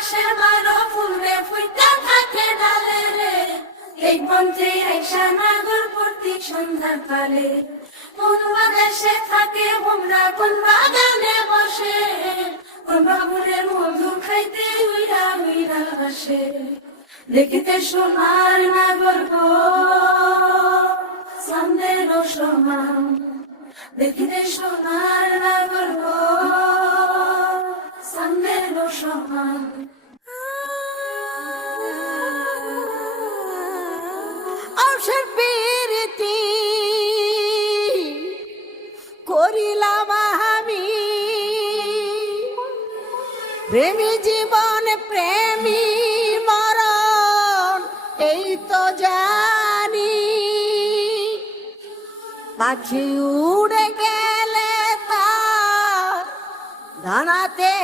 বাসের মারো ফুলে ফুইটা থাকে ডালে রে, এই মন্ত্রী আইসা নাগর প্রতীক সন্ধ্যা কালে। কোন বাদেশে থাকে ভোমরা কোন বাগানে বসে, কোন বাবুরের মধু খাইতে উইরা উইরা আসে। দেখিতে সোনার নাগর গো চাঁদের সমান, দেখিতে সোনার নাগর গো চাঁদের সমান। অবসর প্রীতি করিলাম আমি, প্রেমী জীবন প্রেমী মরণ এই তো জানি। পাখি উড়ে গেলে তার ডানাতে